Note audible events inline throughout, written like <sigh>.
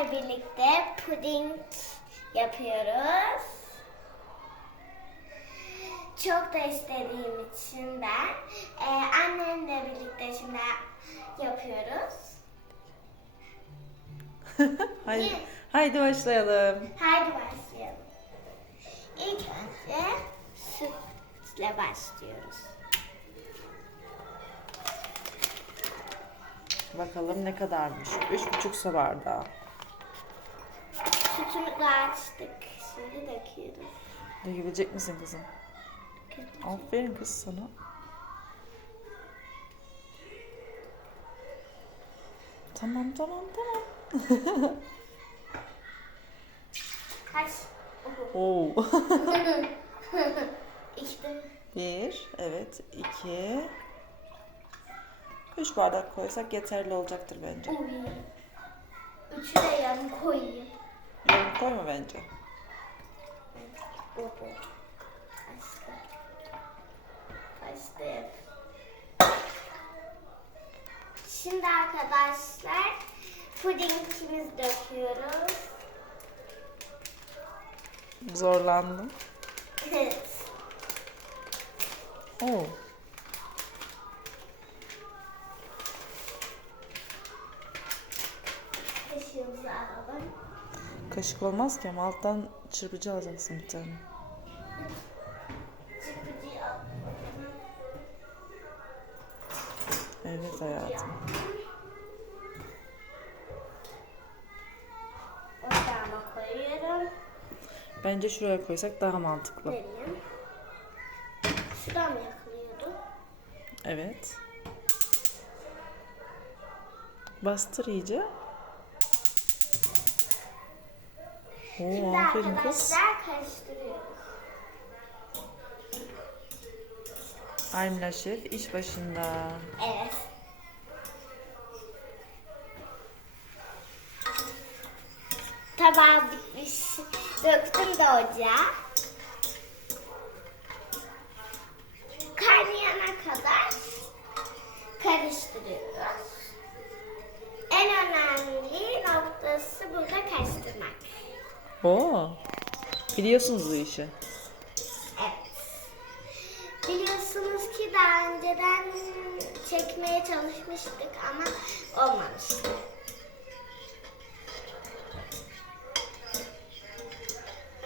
Annemle birlikte puding yapıyoruz. Çok da istediğim için ben e, annemle birlikte şimdi yapıyoruz. <laughs> haydi, haydi başlayalım. Haydi başlayalım. İlk önce sütle başlıyoruz. Bakalım ne kadarmış. Üç buçuk su bardağı. Sütümüzü açtık. Şimdi döküyoruz. Dökebilecek misin kızım? Aferin kız sana. Tamam tamam tamam. <laughs> Kaç? Oo. <laughs> İçtim. Bir, evet, iki. Üç bardak koysak yeterli olacaktır bence. Üçü de yarım koyayım. Koyma bence. Şimdi arkadaşlar pudingimizi döküyoruz. Zorlandım. Evet. Oo. Kaşığımızı alalım. Kaşık olmaz ki ama alttan çırpıcı alacaksın bir tane. Evet hayatım. Bence şuraya koysak daha mantıklı. Şuradan mı yakılıyordu? Evet. Bastır iyice. Oo, Şimdi aferin kız. arkadaşlar karıştırıyoruz. Şef iş başında. Evet. Tabağı bitmiş. Döktüm de ocağa. Oo. Biliyorsunuz bu işi. Evet. Biliyorsunuz ki daha önceden çekmeye çalışmıştık ama olmamıştı.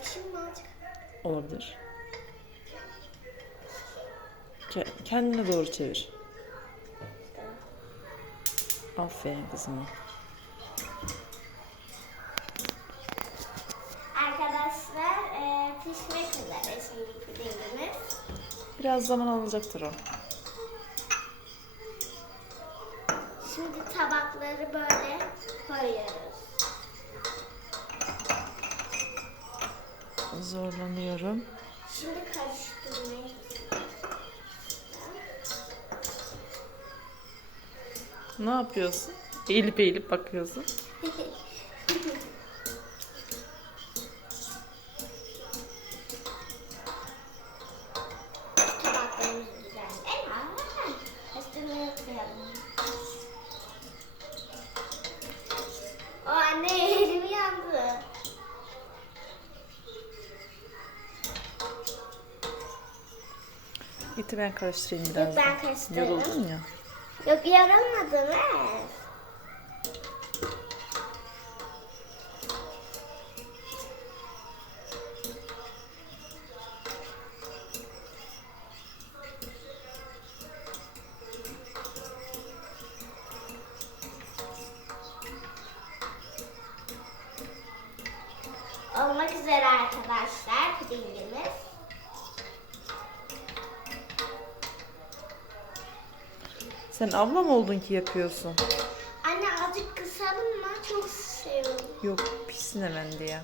Açayım mı azıcık? Olabilir. Ke- Kendine doğru çevir. Aferin kızıma. Biraz zaman alacaktır o. Şimdi tabakları böyle koyuyoruz. Zorlanıyorum. Şimdi karıştırmayı Ne yapıyorsun? Eğilip eğilip bakıyorsun. <laughs> Getir ben karıştırayım Yok biraz. ben karıştırırım. Yoruldun ya. Yok yaramadım he. Olmak üzere arkadaşlar pudingimiz. Sen abla mı oldun ki yapıyorsun? Anne azıcık kısalım mı? Çok seviyorum. Yok pişsin hemen diye.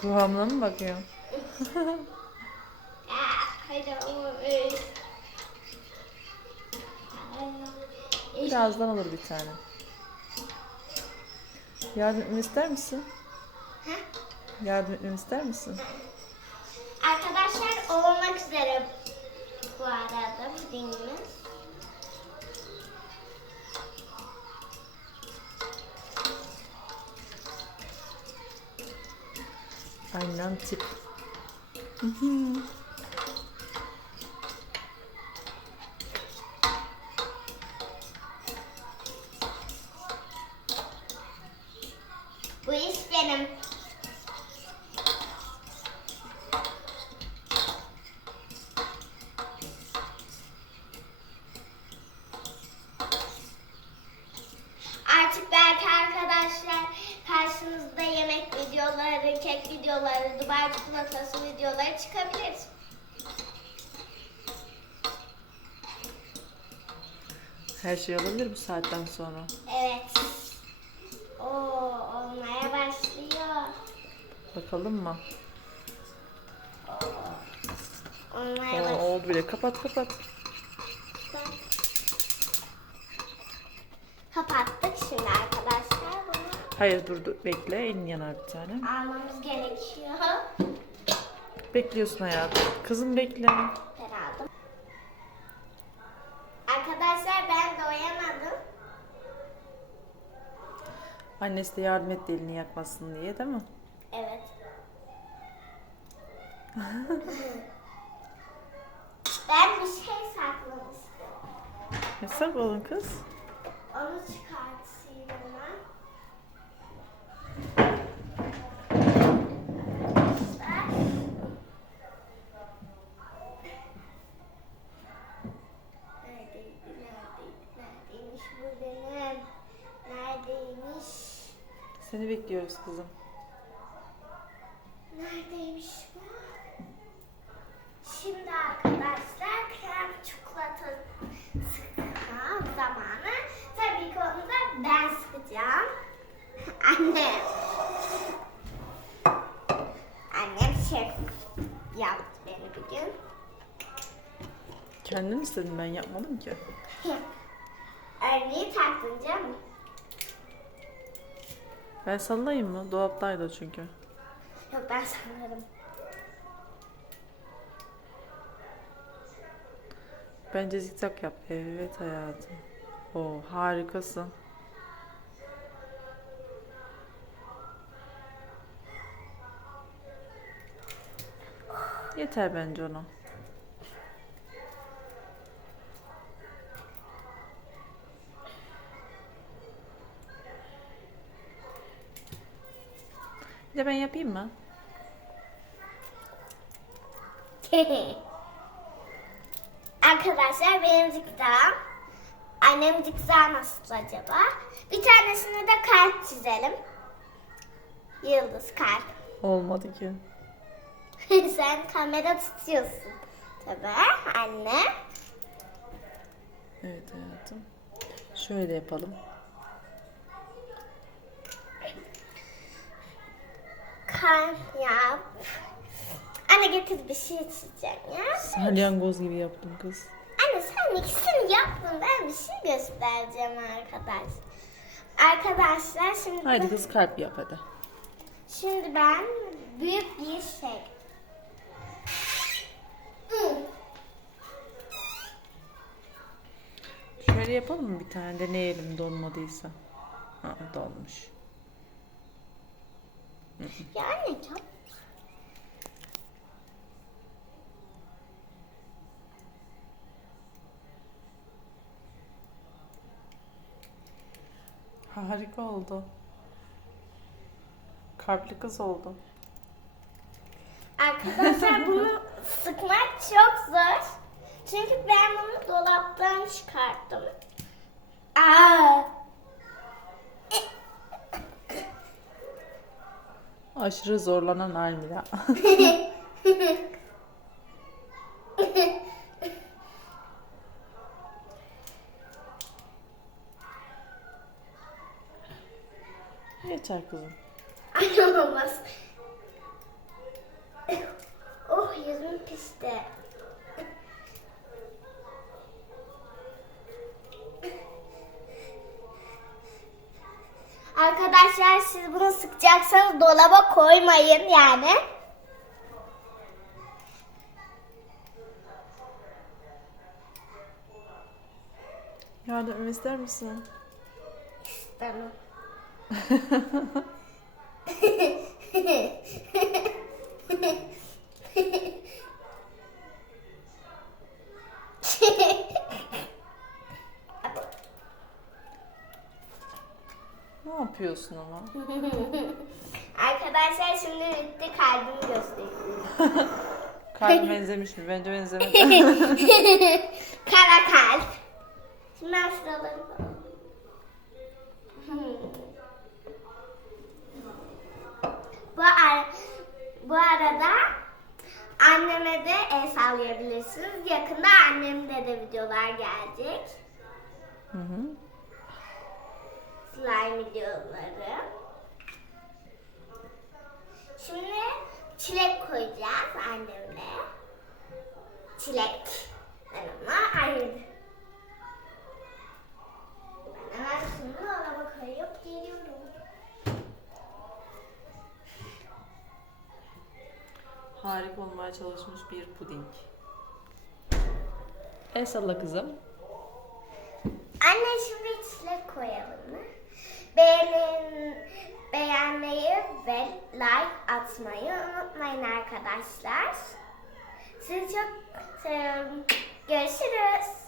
Kıvamına mı ama <laughs> öyle. Birazdan olur bir tane. Yardım ister misin? Yardım etmemi ister misin? Arkadaşlar olmak üzere bu arada pudingimiz. Aynen tip. Bu iş benim. Her şey olabilir bu saatten sonra. Evet. Oo, olmaya başlıyor. Bakalım mı? Olmaya başlıyor. oldu bile. Kapat kapat. Kapattık şimdi arkadaşlar. Bunu Hayır dur, dur bekle. Elin yanar bir tane. almamız gerekiyor. Bekliyorsun hayatım. Kızım bekle. Ben aldım. Arkadaşlar ben doyamadım. Annesi de yardım etti elini yakmasın diye değil mi? Evet. <laughs> ben bir şey saklamıştım. Yasak olun kız. Onu çıkartayım hemen. Arkadaşlar. Neredeydi, neredeydi, neredeymiş bu benim? Neredeymiş? Seni bekliyoruz kızım. Neredeymiş bu? Şimdi arkadaşlar krem çikolata sıkma zamanı. Tabii ki onu da ben sıkacağım. Anne. Annem şef yaptı beni bir gün. Kendin istedin ben yapmadım ki. Örneği taktınca mı? Ben sallayayım mı? Dolaptaydı çünkü. Yok ben sanırım. Bence zikzak yap. Evet hayatım. Oo harikasın. Yeter bence ona. Bir de ben yapayım mı? <laughs> Arkadaşlar benim zikzağım. Annem zikzağ nasıl acaba? Bir tanesine de kalp çizelim. Yıldız kalp. <laughs> Olmadı ki. Sen kamera tutuyorsun. Tabii anne. Evet hayatım. Şöyle yapalım. Yap. Anne getir bir şey çizeceğim ya. Salyangoz gibi yaptım kız. Anne sen ikisini yaptın. Ben bir şey göstereceğim arkadaş. Arkadaşlar şimdi Haydi kız kalp yap hadi. şimdi ben büyük bir şey. Şöyle yapalım mı bir tane deneyelim donmadıysa. Ha, donmuş. Ya anne çok Harika oldu. Kalpli kız oldu. Arkadaşlar <laughs> bunu sıkmak çok zor. Çünkü ben bunu dolaptan çıkarttım. Aa. Aşırı zorlanan Almira. <laughs> Yeter kızım. Ay olamaz. siz bunu sıkacaksanız dolaba koymayın yani. Yardım ister misin? İstemem. <laughs> yapıyorsun ama? <laughs> Arkadaşlar şimdi bitti kalbimi gösteriyorum. <laughs> Kalp benzemiş mi? Bence benzemedi. <laughs> Kara kalp. Şimdi ben Bu, ar bu arada anneme de el sallayabilirsiniz. Yakında annemde de videolar gelecek. Hı hı. Slime videoları. Şimdi çilek koyacağız annemle. Çilek. Ben ona ayırdım. Ben hemen şimdi dolaba koyup geliyorum. Harika olmaya çalışmış bir puding. El salla kızım. Anne şimdi çilek koyalım mı? Beğenin, beğenmeyi ve like atmayı unutmayın arkadaşlar. Sizi çok seviyorum. Görüşürüz.